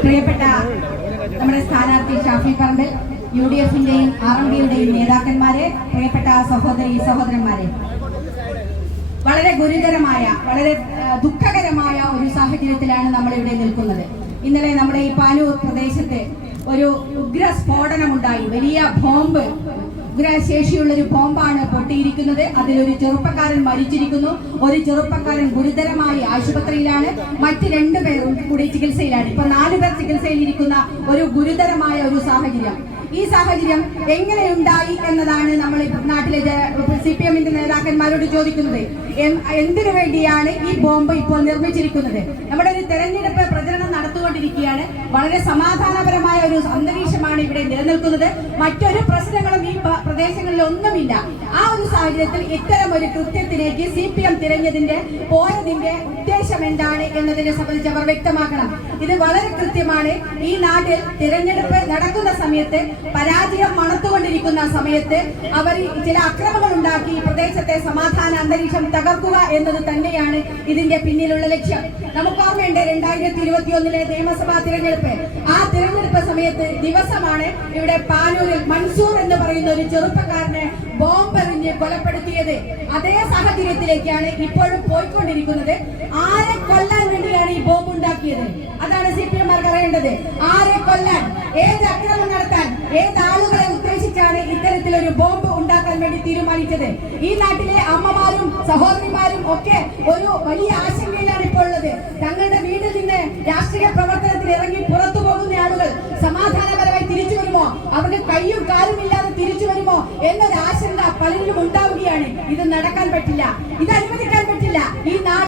പ്രിയപ്പെട്ട നമ്മുടെ സ്ഥാനാർത്ഥി ഷാഫി പറമ്പിൽ യു ഡി എഫിന്റെയും ആർ എം ഡിയുടെയും നേതാക്കന്മാരെ പ്രിയപ്പെട്ട സഹോദരി സഹോദരന്മാരെ. വളരെ ഗുരുതരമായ വളരെ ദുഃഖകരമായ ഒരു സാഹചര്യത്തിലാണ് നമ്മൾ ഇവിടെ നിൽക്കുന്നത്. ഇന്നലെ നമ്മുടെ ഈ പാനൂർ പ്രദേശത്ത് ഒരു ഉഗ്ര സ്ഫോടനമുണ്ടായി വലിയ ബോംബ് ഉഗ്രശേഷിയുള്ള ഒരു ബോംബാണ് പൊട്ടിയിരിക്കുന്നത്. അതിലൊരു ചെറുപ്പക്കാരൻ മരിച്ചിരിക്കുന്നു. ഒരു ചെറുപ്പക്കാരൻ ഗുരുതരമായി ആശുപത്രിയിലാണ്. മറ്റ് രണ്ടു കൂടി ചികിത്സയിലാണ്. ഇപ്പൊ നാലു പേർ ഇരിക്കുന്ന ഒരു ഗുരുതരമായ ഒരു സാഹചര്യം. ഈ സാഹചര്യം എങ്ങനെയുണ്ടായി എന്നതാണ് നമ്മൾ നാട്ടിലെ സി പി എമ്മിന്റെ നേതാക്കന്മാരോട് ചോദിക്കുന്നത്. എന്തിനു വേണ്ടിയാണ് ഈ ബോംബ് ഇപ്പോൾ നിർമ്മിച്ചിരിക്കുന്നത്? നമ്മുടെ ഒരു തെരഞ്ഞെടുപ്പ് പ്രചരണം നടത്തുകൊണ്ടിരിക്കുകയാണ് വളരെ സമാധാനപരമായ ഒരു അന്തരീക്ഷമാണ് ഇവിടെ നിലനിൽക്കുന്നത്. മറ്റൊരു പ്രശ്നങ്ങളും ഒന്നുമില്ല ആ ഒരു സാഹചര്യത്തിൽ ഇത്തരം ഒരു കൃത്യത്തിലേക്ക് സി പി എം തിരഞ്ഞതിന്റെ പോയതിന്റെ ഉദ്ദേശം എന്താണ് എന്നതിനെ സംബന്ധിച്ച് അവർ വ്യക്തമാക്കണം. ഇത് വളരെ കൃത്യമാണ്. ഈ നാട്ടിൽ തിരഞ്ഞെടുപ്പ് നടക്കുന്ന സമയത്ത് പരാജയം മണത്തുകൊണ്ടിരിക്കുന്ന സമയത്ത് അവർ ചില അക്രമങ്ങൾ ഉണ്ടാക്കി ഈ പ്രദേശത്തെ സമാധാന അന്തരീക്ഷം തകർക്കുക എന്നത് തന്നെയാണ് ഇതിന്റെ പിന്നിലുള്ള ലക്ഷ്യം. നമുക്ക് ഓർമ്മയുണ്ട് രണ്ടായിരത്തി ഇരുപത്തി ഒന്നിലെ നിയമസഭാ തിരഞ്ഞെടുപ്പ്. ആ തിരഞ്ഞെടുപ്പ് സമയത്ത് ദിവസമാണ് ഇവിടെ പാനൂരിൽ മൻസൂർ എന്ന് പറയുന്ന ഒരു ചെറുപ്പക്കാരനെ ബോംബെറിഞ്ഞ് കൊലപ്പെടുത്തിയത് അതേ സാഹചര്യത്തിലേക്കാണ് ഇപ്പോഴും പോയിക്കൊണ്ടിരിക്കുന്നത്. ആരെ കൊല്ലാൻ വേണ്ടിയാണ് ഈ ബോംബ് ഉണ്ടാക്കിയത്? അതാണ് സി പി എം അറിയേണ്ടത് ആരെ കൊല്ലാൻ ഏത് അക്രമം നടത്താൻ ഏത് ആളുകളെ ഉദ്ദേശിച്ചാണ് ഇത്തരത്തിലൊരു ബോംബ് ഉണ്ടാക്കാൻ വേണ്ടി തീരുമാനിച്ചത്? ഈ നാട്ടിലെ അമ്മമാരും സഹോദരിമാരും ഒക്കെ ഒരു വലിയ ആശങ്കയിലാണ് ഇപ്പോൾ ഉള്ളത്. തങ്ങളുടെ വീട്ടിൽ നിന്ന് രാഷ്ട്രീയ അവർക്ക് കയ്യും കാലും ഇല്ലാതെ തിരിച്ചു വരുമോ എന്നൊരു ആശങ്ക പലരിലും ഉണ്ടാവുകയാണ്. ഇത് നടക്കാൻ പറ്റില്ല. ഇത് അനുവദിക്കാൻ പറ്റില്ല. ഈ നാട്